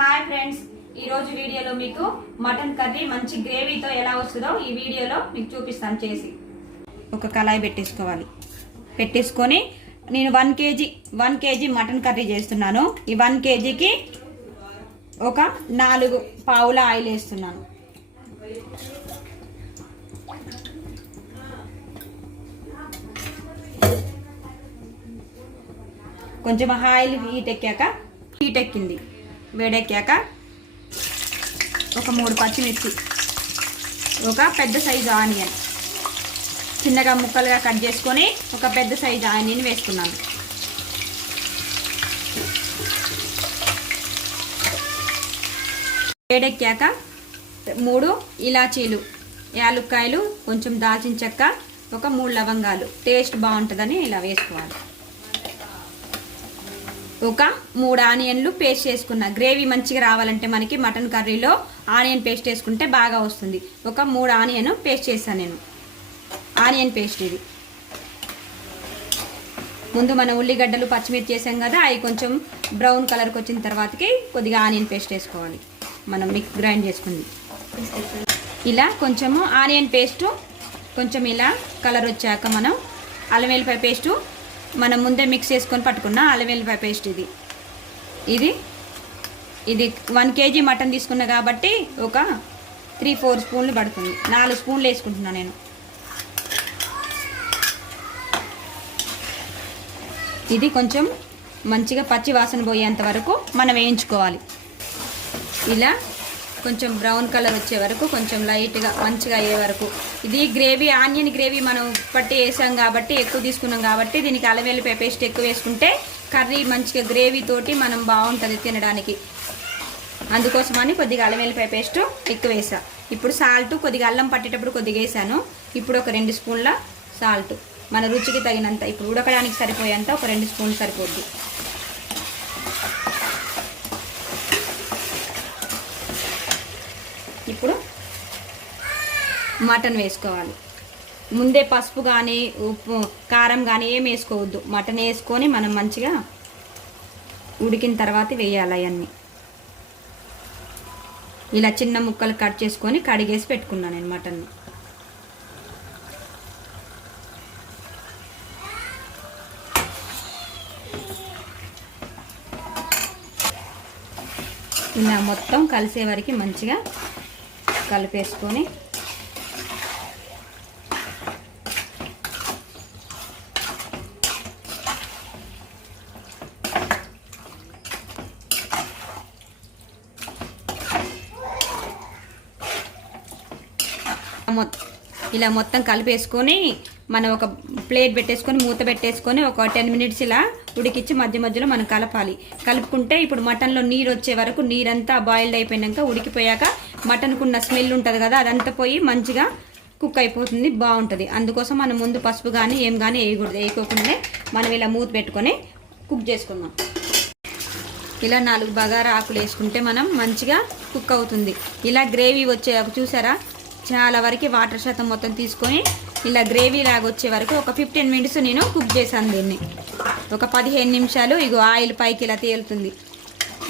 Hi friends, ఈ రోజు వీడియోలో మీకు మటన్ కర్రీ మంచి గ్రేవీతో ఎలా వస్తుందో ఈ వీడియోలో మీకు చూపిస్తాను. చేసి ఒక కళాయి పెట్టేసుకొని నేను 1 కేజీ మటన్ కర్రీ చేస్తున్నాను. ఈ 1 కేజీకి ఒక 4 పావుల ఆయిల్ వేస్తున్నాను. కొంచెం ఆయిల్ వేడెక్కాక ఒక 3 పచ్చిమిర్చి, ఒక పెద్ద సైజు ఆనియన్ చిన్నగా ముక్కలుగా కట్ చేసుకొని ఒక పెద్ద సైజు ఆనియన్ వేసుకున్నాను. వేడెక్కాక 3 ఇలాచీలు, యాలుక్కాయలు, కొంచెం దాల్చిన చెక్క, ఒక 3 లవంగాలు టేస్ట్ బాగుంటుందని ఇలా వేసుకోవాలి. ఒక 3 ఆనియన్లు పేస్ట్ చేసుకున్నా. గ్రేవీ మంచిగా రావాలంటే మనకి మటన్ కర్రీలో ఆనియన్ పేస్ట్ వేసుకుంటే బాగా వస్తుంది. ఒక 3 ఆనియన్ పేస్ట్ చేశాను నేను. ఆనియన్ పేస్ట్ ఇది. ముందు మనం ఉల్లిగడ్డలు పచ్చిమిర్చి చేసాం కదా, అవి కొంచెం బ్రౌన్ కలర్కి వచ్చిన తర్వాతకి కొద్దిగా ఆనియన్ పేస్ట్ వేసుకోవాలి. మనం మిక్స్ గ్రైండ్ చేసుకుంది ఇలా కొంచెము ఆనియన్ పేస్టు కొంచెం ఇలా కలర్ వచ్చాక మనం అల్లం వెల్లిపాయ పేస్టు మనం ముందే మిక్స్ చేసుకొని పట్టుకున్న అల్లం వెల్లిపాయ పేస్ట్ ఇది 1 కేజీ మటన్ తీసుకున్నా కాబట్టి ఒక 3-4 స్పూన్లు పడుతుంది. 4 స్పూన్లు వేసుకుంటున్నాను నేను. ఇది కొంచెం మంచిగా పచ్చి వాసన పోయేంత వరకు మనం వేయించుకోవాలి. ఇలా కొంచెం బ్రౌన్ కలర్ వచ్చే వరకు, కొంచెం లైట్గా మంచిగా అయ్యే వరకు. ఇది గ్రేవీ, ఆనియన్ గ్రేవీ మనం పట్టి వేసాం కాబట్టి, ఎక్కువ తీసుకున్నాం కాబట్టి దీనికి అల్లం వెల్లిపాయ పేస్ట్ ఎక్కువ వేసుకుంటే కర్రీ మంచిగా గ్రేవీ తోటి మనం బాగుంటుంది తినడానికి. అందుకోసమని కొద్దిగా అల్లం వెల్లిపాయ పేస్ట్ ఎక్కువ వేసా. ఇప్పుడు సాల్ట్ కొద్దిగా అల్లం పట్టేటప్పుడు కొద్దిగా వేసాను. ఇప్పుడు ఒక 2 స్పూన్ల సాల్ట్ మన రుచికి తగినంత, ఇప్పుడు ఉడకడానికి సరిపోయేంత ఒక 2 స్పూన్లు సరిపోద్ది. ఇప్పుడు మటన్ వేసుకోవాలి. ముందే పసుపు కానీ ఉప్పు కారం కానీ ఏం వేసుకోవద్దు. మటన్ వేసుకొని మనం మంచిగా ఉడికిన తర్వాత వేయాలి. అవన్నీ ఇలా చిన్న ముక్కలు కట్ చేసుకొని కడిగేసి పెట్టుకున్నాను నేను మటన్. ఇలా మొత్తం కలిసే వరకు మంచిగా కలిపేసుకొని ఇలా మొత్తం కలిపేసుకొని మనం ఒక ప్లేట్ పెట్టేసుకొని మూత పెట్టేసుకొని ఒక 10 మినిట్స్ ఇలా ఉడికిచ్చి మధ్య మధ్యలో మనం కలపాలి. కలుపుకుంటే ఇప్పుడు మటన్లో నీరు వచ్చే వరకు, నీరంతా బాయిల్డ్ అయిపోయాక ఉడికిపోయాక మటన్కున్న స్మెల్ ఉంటుంది కదా, అదంతా పోయి మంచిగా కుక్ అయిపోతుంది, బాగుంటుంది. అందుకోసం మనం ముందు పసుపు కానీ ఏం కానీ వేయకూడదు. వేయకోకుండా మనం ఇలా మూత పెట్టుకొని కుక్ చేసుకుందాం. ఇలా 4 బగారా ఆకులు వేసుకుంటే మనం మంచిగా కుక్ అవుతుంది. ఇలా గ్రేవీ వచ్చే చూసారా, చాలా వరకు వాటర్ శాతం మొత్తం తీసుకొని ఇలా గ్రేవీ లాగా వచ్చే వరకు ఒక 15 మినిట్స్ నేను కుక్ చేశాను దీన్ని. ఒక 15 నిమిషాలు ఇగో ఆయిల్ పైకి ఇలా తేలుతుంది.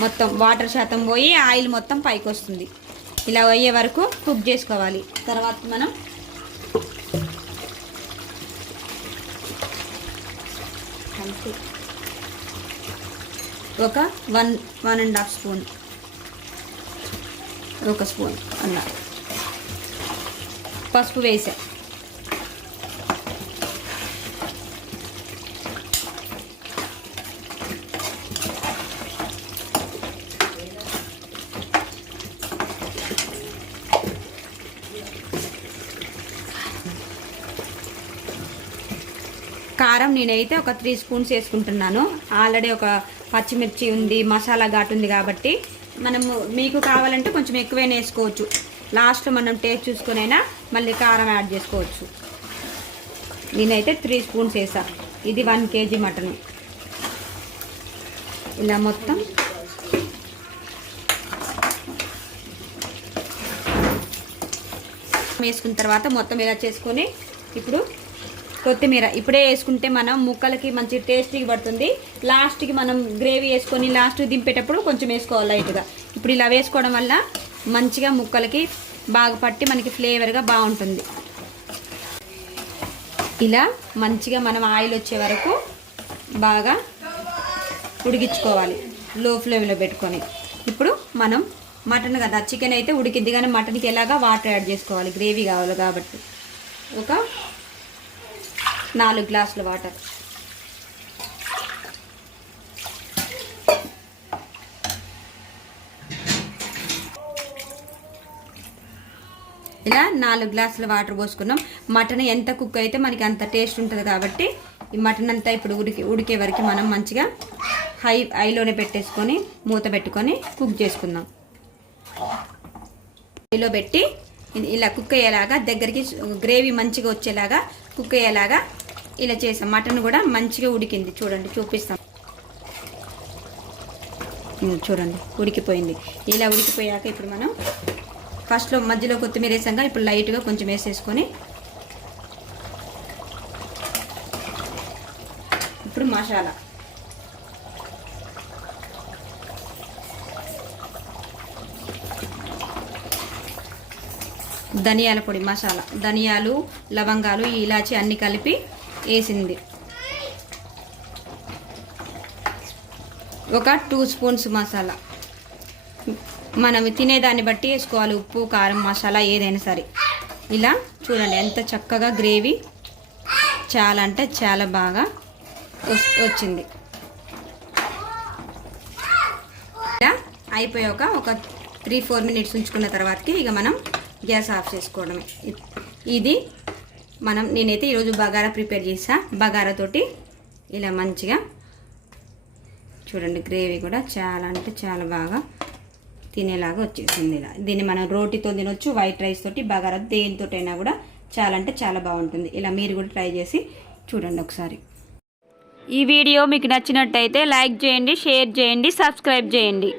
మొత్తం వాటర్ శాతం పోయి ఆయిల్ మొత్తం పైకి వస్తుంది. ఇలా అయ్యే వరకు కుక్ చేసుకోవాలి. తర్వాత మనం ఒక 1.5 స్పూన్, ఒక స్పూన్ అలా పసుపు వేసా. కారం నేనైతే ఒక 3 స్పూన్స్ వేసుకుంటున్నాను. ఆల్రెడీ ఒక పచ్చిమిర్చి ఉంది, మసాలా ఘాటు ఉంది కాబట్టి మనము మీకు కావాలంటే కొంచెం ఎక్కువైనా వేసుకోవచ్చు. లాస్ట్లో మనం టేస్ట్ చూసుకునైనా మళ్ళీ కారం యాడ్ చేసుకోవచ్చు. నేనైతే 3 స్పూన్స్ వేసా. ఇది 1 కేజీ మటన్. ఇలా మొత్తం వేసుకున్న తర్వాత మొత్తం ఇలా చేసుకొని ఇప్పుడు కొత్తిమీర ఇప్పుడే వేసుకుంటే మనం ముక్కలకి మంచి టేస్టీగా పడుతుంది. లాస్ట్కి మనం గ్రేవీ వేసుకొని లాస్ట్ దింపేటప్పుడు కొంచెం వేసుకోవాలి లైట్గా. ఇప్పుడు ఇలా వేసుకోవడం వల్ల మంచిగా ముక్కలకి బాగా పట్టి మనకి ఫ్లేవర్గా బాగుంటుంది. ఇలా మంచిగా మనం ఆయిల్ వచ్చే వరకు బాగా ఉడికించుకోవాలి లో ఫ్లేమ్లో పెట్టుకొని. ఇప్పుడు మనం మటన్ కదా, చికెన్ అయితే ఉడికిద్ది కానీ మటన్కి ఎలాగా వాటర్ యాడ్ చేసుకోవాలి, గ్రేవీ కావాలి కాబట్టి ఒక 4 గ్లాసుల వాటర్. ఇలా 4 గ్లాసుల వాటర్ పోసుకున్నాం. మటన్ ఎంత కుక్ అయితే మనకి అంత టేస్ట్ ఉంటుంది కాబట్టి ఈ మటన్ అంతా ఇప్పుడు ఉడికే వరకు మనం మంచిగా హైలోనే పెట్టేసుకొని మూత పెట్టుకొని కుక్ చేసుకుందాం. హైలో పెట్టి ఇలా కుక్ అయ్యేలాగా దగ్గరికి గ్రేవీ మంచిగా వచ్చేలాగా కుక్ అయ్యేలాగా ఇలా చేసాం. మటన్ కూడా మంచిగా ఉడికింది, చూడండి చూపిస్తాం. చూడండి ఉడికిపోయింది. ఇలా ఉడికిపోయాక ఇప్పుడు మనం ఫస్ట్లో మధ్యలో కొత్తిమీర వేసాక ఇప్పుడు లైట్గా కొంచెం వేసేసుకొని ఇప్పుడు మసాలా ధనియాల పొడి, మసాలా ధనియాలు, లవంగాలు, ఇలాచి అన్ని కలిపి వేసింది. ఒక 2 స్పూన్స్ మసాలా మనం తినేదాన్ని బట్టి వేసుకోవాలి, ఉప్పు కారం మసాలా ఏదైనా సరే. ఇలా చూడండి ఎంత చక్కగా గ్రేవీ చాలా అంటే చాలా బాగా వచ్చింది. ఇలా అయిపోయాక ఒక 3-4 మినిట్స్ ఉంచుకున్న తర్వాతకి ఇక మనం గ్యాస్ ఆఫ్ చేసుకోవడమే. ఇది నేనైతే ఈరోజు బగారా ప్రిపేర్ చేసా. బగారాతోటి ఇలా మంచిగా చూడండి గ్రేవీ కూడా చాలా అంటే చాలా బాగా తినేలాగా వచ్చేసింది. ఇలా దీన్ని మనం రోటీతో తినొచ్చు, వైట్ రైస్ తోటి, బగారా దేనితోటైనా కూడా చాలా అంటే చాలా బాగుంటుంది. ఇలా మీరు కూడా ట్రై చేసి చూడండి ఒకసారి. ఈ వీడియో మీకు నచ్చినట్టయితే లైక్ చేయండి, షేర్ చేయండి, సబ్స్క్రైబ్ చేయండి.